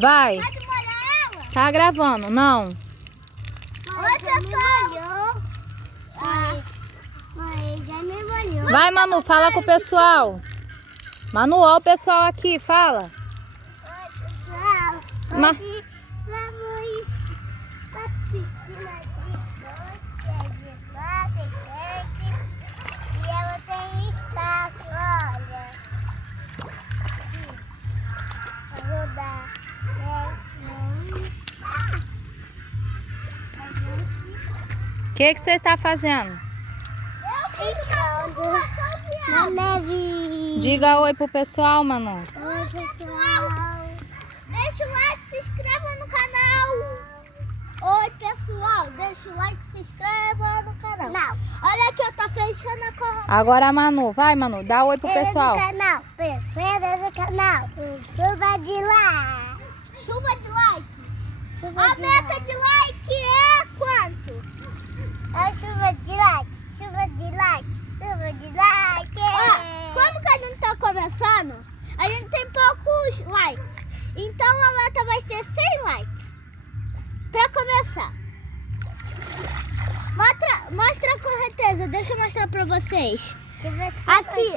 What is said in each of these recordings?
Vai. Pode molhar ela? Tá gravando, não. Oi, pessoal. Mãe, já me molhou. Vai, Manu, fala com o pessoal. Manu, ó o pessoal aqui, fala. Oi, pessoal. Ma- Hoje vamos pra piscina de bote, e ela tem espaço, olha. Vou dar. O que você tá fazendo? Na neve. Diga oi pro pessoal, Manu. Oi, pessoal. Deixa o like e se inscreva no canal. Oi, pessoal. Deixa o like e se inscreva no canal. Não. Olha aqui, eu tô fechando a corrente. Agora a Manu. Vai, Manu, dá oi pro pessoal. No canal. Inscreva no canal. Chuva de like. Chuva de like. A meta de like é quanto? É chuva de like. Chuva de like. Chuva de like. Ó, como que a gente tá começando, a gente tem poucos likes. Então a meta vai ser 100 likes. Pra começar. Mostra a correnteza. Deixa eu mostrar pra vocês. Aqui,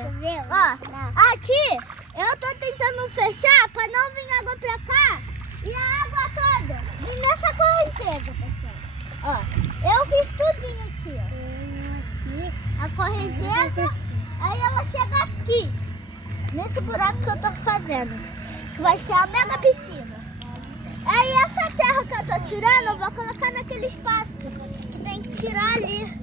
ó. Aqui, eu tô tentando fechar pra não vir água pra cá. E a água toda vir nessa correnteza, pessoal. Ó, eu fiz tudinho aqui, ó. A correnteza, aí ela chega aqui. Nesse buraco que eu tô fazendo. Que vai ser a mega piscina. Aí essa terra que eu tô tirando, eu vou colocar naquele espaço. Que tem que tirar ali.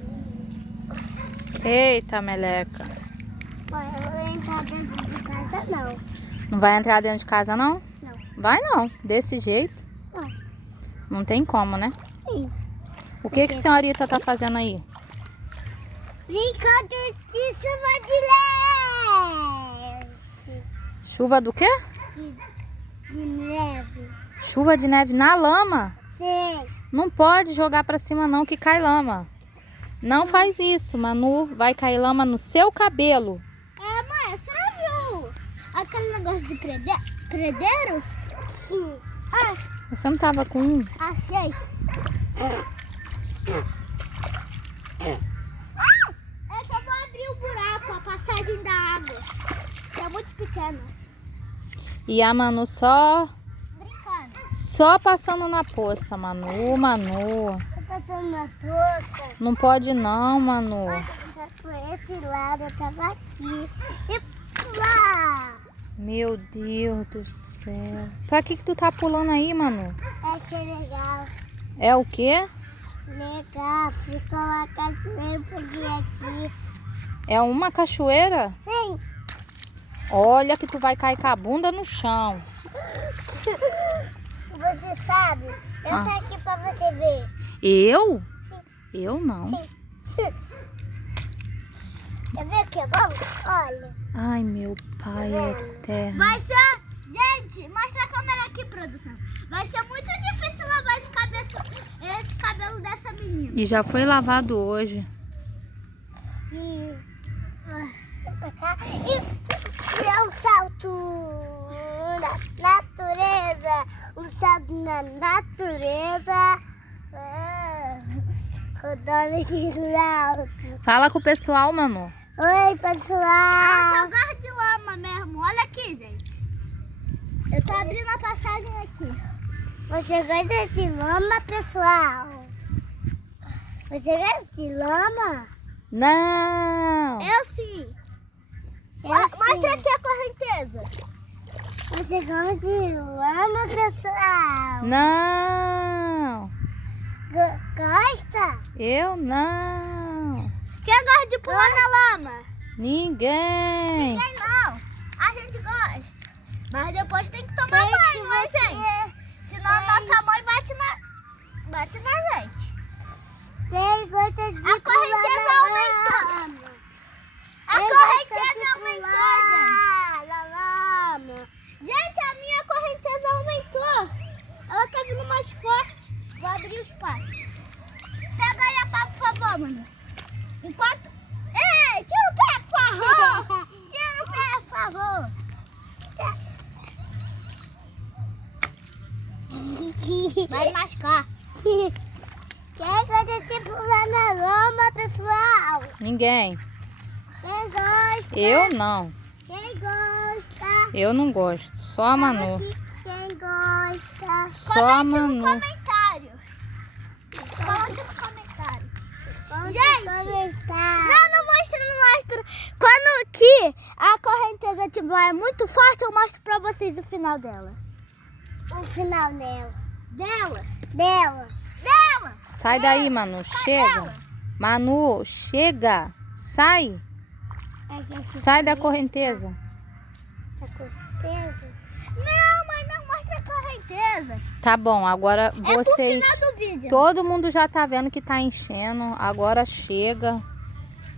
Eita, meleca. Eu vou entrar dentro de casa, não. Não vai entrar dentro de casa, não? Não. Vai não, desse jeito. Não. Não tem como, né? Sim. O que que a senhorita tá fazendo aí? Brincando de chuva de neve. Chuva do quê? De neve. Chuva de neve na lama? Sim. Não pode jogar pra cima não, que cai lama. Não faz isso, Manu. Vai cair lama no seu cabelo. É, mãe, sabe aquele negócio de predeiro? Sim. Ah, Você não tava com um? achei. É que eu vou abrir o buraco, a passagem da água. Que é muito pequena. E a Manu só Brincando. passando na poça, Manu. Manu. Tô passando na troca. Não pode não, Manu. Por esse lado, eu tava aqui. E lá. Meu Deus do céu. Pra que tu tá pulando aí, Manu? É que legal. É o quê? Legal. Fica uma cachoeira por aqui. É uma cachoeira? Sim. Olha que tu vai cair com a bunda no chão. Você sabe, eu tô aqui pra você ver. Eu? Sim. Eu não. Sim. Quer ver o que é bom? Olha. Ai, meu pai eterno. Vai ser... Gente, mostra a câmera aqui, produção. Vai ser muito difícil lavar esse cabelo dessa menina. E já foi lavado hoje. E é um salto na natureza. Um salto na natureza. Rodando de salto. Fala com o pessoal, Manu. Oi, pessoal. Eu gosto de lama mesmo. Olha aqui, gente. Eu tô abrindo a passagem aqui. Você gosta de lama, pessoal? Você gosta de lama? Não. Eu sim. Mostra aqui a correnteza. Você gosta de lama, pessoal? Não. Gosta? Eu não. Quem gosta de pular na lama? Ninguém. Ninguém não. A gente gosta. Mas depois tem que tomar banho, né, gente? Senão a nossa mãe bate na gente. Quem gosta de a correnteza aumentou. A correnteza aumentou, na lama. Gente, a minha correnteza aumentou. Ela tá vindo mais forte. Vou abrir os patos. Pega aí a pá, por favor, mano. Enquanto... Ei, tira o pé, por favor. Tira o pé, por favor. Vai machucar. Quem gosta de pular na lama, pessoal? Ninguém. Quem gosta? Eu não. Quem gosta? Eu não gosto. Só a Manu. Quem gosta? Só a Manu. Comentário. Coloque no comentário. Gente, não mostra, não mostra. Quando que a correnteza tiver muito forte, eu mostro pra vocês o final dela. O final dela. Dela. Sai daí, Manu. Chega. Manu, chega. Sai. Sai da correnteza. Não, mas não mostra a correnteza. Tá bom, agora vocês... É pro final do vídeo. Todo mundo já tá vendo que tá enchendo. Agora chega.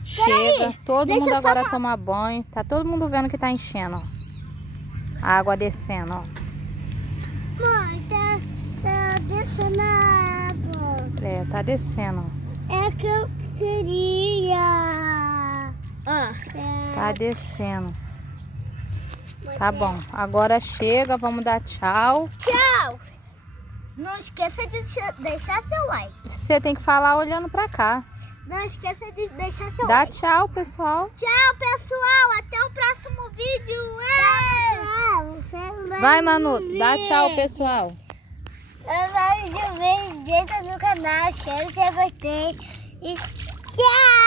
Chega. Todo deixa mundo eu agora falar. tomar banho. Tá todo mundo vendo que tá enchendo, ó. A água descendo, ó. Mãe, tá descendo a água. É, tá descendo, ó. É que eu queria. Ó. Tá descendo. Tá bom. Agora chega, vamos dar tchau. Tchau. Não esqueça de deixar seu like. Você tem que falar olhando pra cá. Não esqueça de deixar seu Dá like. tchau, pessoal. Tchau, pessoal. Até o próximo vídeo. Tchau, Vai, Manu. Dá tchau, pessoal. Eu vou ver no canal. Espero que vocês. E tchau.